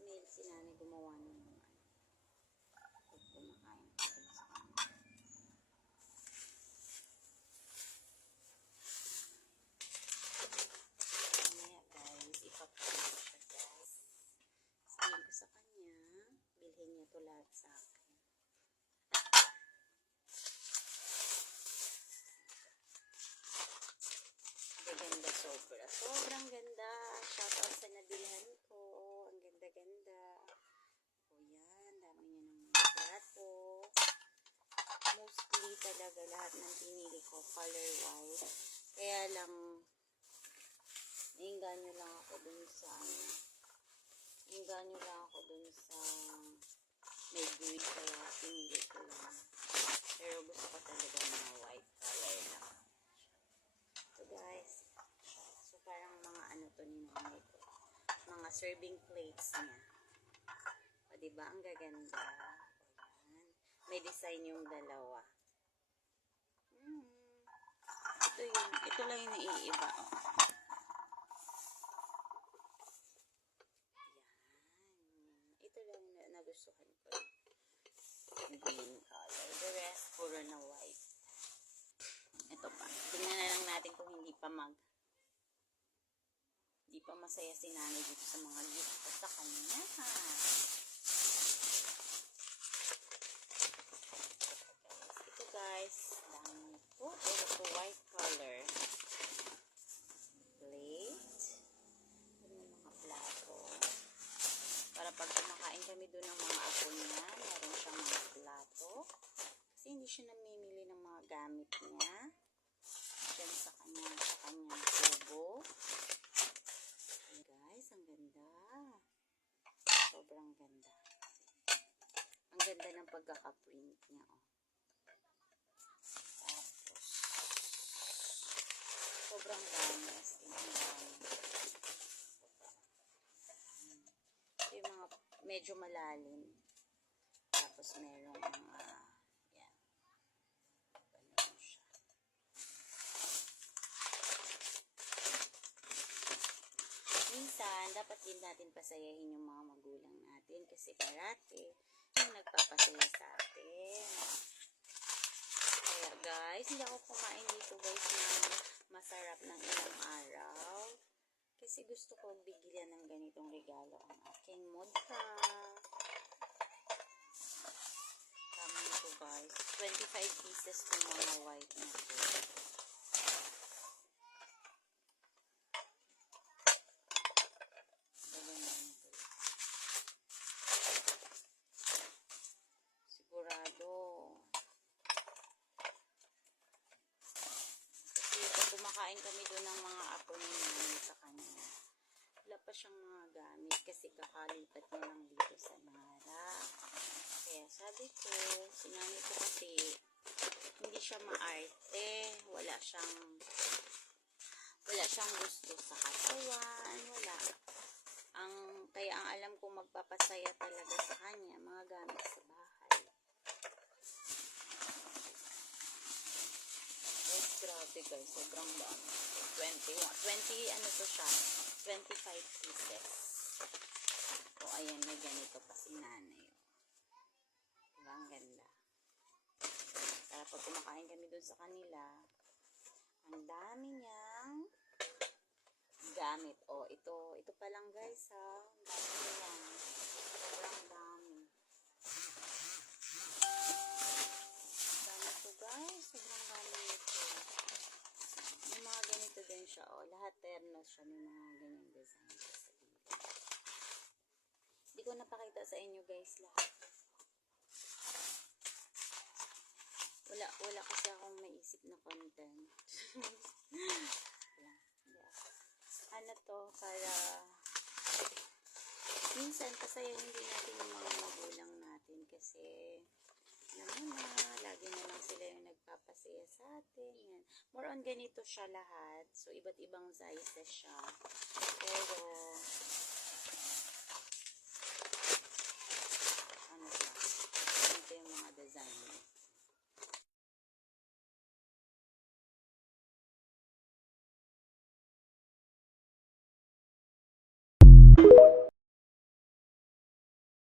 Kasi may si nanay gumawa ng mga ano. Pag kumakain ko dun sa kanya. Mamaya guys, ipapalit siya guys. Sabihin ko sa kanya, bilhin niya to lahat sa akin. Ganda sobra. Sobrang ganda. Shoutout sa nabilhan ko. Ang ganda-ganda. O yan, dami niya ng mga plato. Mostly talaga lahat ng pinili ko color white. Kaya lang, nainganyo lang ako dun sa may grid, kaya pinili ko lang. Pero gusto ko talaga mga white color lang. So guys, so parang mga ano to ni nanay ko. Mga serving plates niya. O diba, ang gaganda. O yan. May design yung dalawa. Ito lang yung naiiba. O. Ito lang na nagustuhan ko. Green color. The rest, puro na white. Ito pa. Tingnan na lang natin kung hindi pa masaya si nanay dito sa mga gift ko sa kanya. Ito guys, dami po. Ito white color. Plate. Ito yung mga plato. Para pag kumakain kami doon ng mga apo niya, meron siyang mga plato. Kasi hindi siya namimili ng mga gamit niya. Diyan sa kanyang tubo. Ayan guys, ang ganda. Sobrang ganda. Ang ganda ng pagkaka-print niya. Oh. Tapos, sobrang dami. Ang dami. Ito yung mga medyo malalim. Tapos merong mga yan. Ganun siya. Minsan, dapat din natin pasayahin yung mga magulang natin kasi parati yung nagpapasaya sa atin. Kaya guys, hindi ako kumain dito guys ng masarap ng ilang araw. Kasi gusto ko bigyan ng ganitong regalo ang aking mudha. Kami nito guys. 25 pieces ng mga white na po. Sigurado. Kasi pag kumakain kami doon ng mga apo ni nanay sa kanya, wala pa siyang mga gamit kasi kakalipat niya lang dito sa Nara. Kaya sabi ko, sinanay ko kasi hindi siya maarte, wala siyang gusto sa katawan, wala. Kaya ang alam ko magpapasaya talaga sa kanya, mga gamit sa bahay. Guys, grabe guys, sobrang dami. 20 ano to siya, 25 pieces. O ayan, may ganito pa si nanay. Diba, ang ganda. Para pag kumakain kami dun sa kanila, ang dami niyang gamit. O, ito pa lang guys ha. Ang dami lang. Sobrang dami. Dami to guys. Sobrang dami nito. May mga ganito din siya. O, lahat terno siya. May mga ganyang design sa gilid. Hindi ko napakita sa inyo guys lahat. Wala kasi akong maisip na content. Ano to, para minsan pasayahin din natin yung mga magulang natin kasi alam mo na, lagi na lang sila yung nagpapasaya sa atin. Yan. More on ganito siya lahat. So, iba't ibang sizes siya.